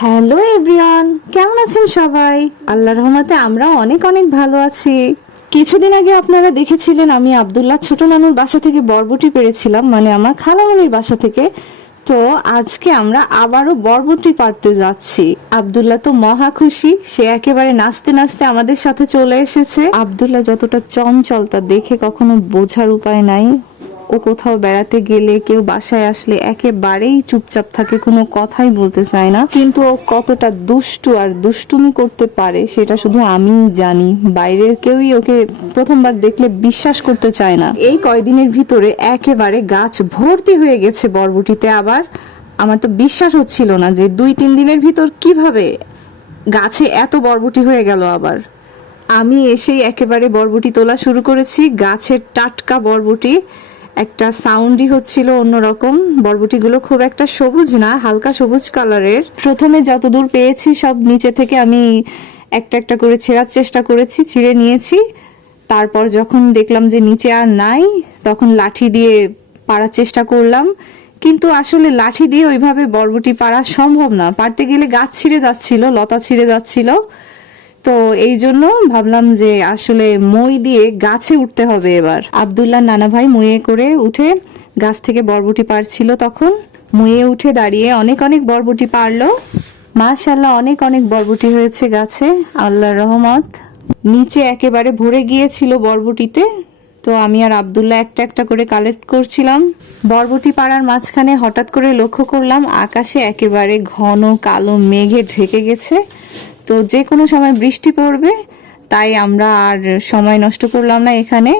Hello everyone, কেমন আছেন সবাই? আল্লাহর রহমতে আমরা অনেক অনেক ভালো আছি। কিছুদিন আগে আপনারা দেখেছিলেন আমি আব্দুল্লাহ ছোট নানুর বাসা থেকে বরবটি পেড়েছিলাম, মানে আমার খালামণির বাসা থেকে। তো আজকে আমরা আবারও বরবটি পাড়তে যাচ্ছি। আব্দুল্লাহ তো মহা খুশি, সে একেবারে নাচতে নাচতে আমাদের সাথে চলে এসেছে। আব্দুল্লাহ যতটা চঞ্চল তা দেখে কখনো বোঝার উপায় নাই। ও কোথাও বেড়াতে গেলে কেউ বাসায় আসলে একেবারেই চুপচাপ থাকে, কোনো কথাই বলতে চায় না। কিন্তু ও কতটা দুষ্টু আর দুষ্টুমি করতে পারে সেটা শুধু আমিই জানি। বাইরের কেউই ওকে প্রথমবার দেখলে বিশ্বাস করতে চায় না। এই কয়দিনের ভিতরে একেবারে গাছ ভর্তি হয়ে গেছে বরবটিতে। আবার আমার তো বিশ্বাস হচ্ছিল না যে 2-3 দিনের ভিতর কিভাবে গাছে এত বরবটি হয়ে গেল। আবার আমি এসেই একেবারে বরবটি তোলা শুরু করেছি। গাছের টাটকা বরবটি, একটা সাউন্ডই হচ্ছিল অন্যরকম। বরবটিগুলো খুব একটা সবুজ না, হালকা সবুজ কালারের। প্রথমে যতদূর পেয়েছি সব নিচে থেকে আমি একটা একটা করে ছেঁড়ার চেষ্টা করেছি, ছিঁড়ে নিয়েছি। তারপর যখন দেখলাম যে নিচে আর নাই, তখন লাঠি দিয়ে পাড়ার চেষ্টা করলাম। কিন্তু আসলে লাঠি দিয়ে ওইভাবে বরবটি পাড়া সম্ভব না, পারতে গেলে গাছ ছিঁড়ে যাচ্ছিল, লতা ছিঁড়ে যাচ্ছিল। তো এই জন্য ভাবলাম যে আসলে মই দিয়ে গাছে উঠতে হবে। এবার আব্দুল্লাহ নানা ভাই মইয়ে করে উঠে গাছ থেকে বরবটি পারছিল। তখন মইয়ে উঠে দাঁড়িয়ে অনেক অনেক বরবটি পারলো। মাশাআল্লাহ, অনেক অনেক বরবটি হয়েছে গাছে, আল্লাহর রহমত। নিচে একেবারে ভরে গিয়েছিল বরবটিতে। তো আমি আর আব্দুল্লাহ একটা একটা করে কালেক্ট করছিলাম। বরবটি পাড়ার মাঝখানে হঠাৎ করে লক্ষ্য করলাম আকাশে একেবারে ঘন কালো মেঘে ঢেকে গেছে। তো যে কোনো সময় বৃষ্টি পড়বে, তাই আমরা আর সময় নষ্ট করলাম না, এখানে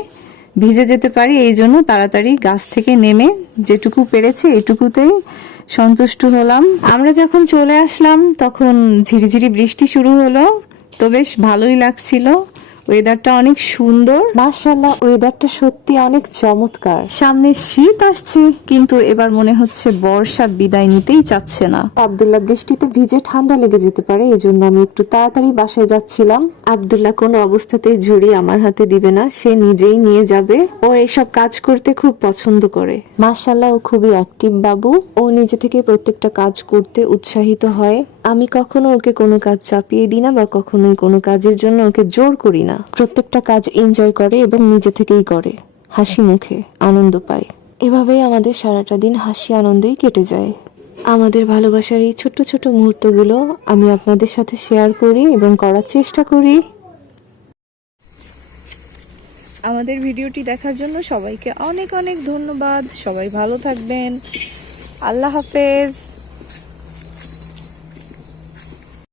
ভিজে যেতে পারি এই জন্য তাড়াতাড়ি গাছ থেকে নেমে যেটুকু পেরেছি এইটুকুতেই সন্তুষ্ট হলাম। আমরা যখন চলে আসলাম তখন ঝিরিঝিরি বৃষ্টি শুরু হলো। তো বেশ ভালোই লাগছিল, ওয়েদারটা অনেক সুন্দর। মাশাআল্লাহ, ওয়েদারটা সত্যি অনেক চমৎকার। সামনে শীত আসছে, কিন্তু এবার মনে হচ্ছে বর্ষা বিদায় নিতেই চাচ্ছে না। আব্দুল্লাহ বৃষ্টিতে ভিজে ঠান্ডা লেগে যেতে পারে, এই জন্য আমি একটু তাড়াতাড়ি বাসায় যাচ্ছিলাম। আব্দুল্লাহ কোনো অবস্থাতেই ঝুড়ি আমার হাতে দিবে না, সে নিজেই নিয়ে যাবে। ও এসব কাজ করতে খুব পছন্দ করে। মাশাআল্লাহ, ও খুবই অ্যাক্টিভ বাবু। ও নিজে থেকে প্রত্যেকটা কাজ করতে উৎসাহিত হয়। আমি কখনো ওকে কোনো কাজ চাপিয়ে দিই না বা কখনোই কোনো কাজের জন্য ওকে জোর করি না। প্রত্যেকটা কাজ এনজয় করে এবং নিজে থেকেই করে, হাসি মুখে আনন্দ পায়। এভাবেই আমাদের সারাটা দিন হাসি আনন্দেই কেটে যায়। আমাদের ভালোবাসার এই ছোট ছোট মুহূর্তগুলো আমি আপনাদের সাথে শেয়ার করি এবং করার চেষ্টা করি। আমাদের ভিডিওটি দেখার জন্য সবাইকে অনেক অনেক ধন্যবাদ। সবাই ভালো থাকবেন। আল্লাহ হাফেজ।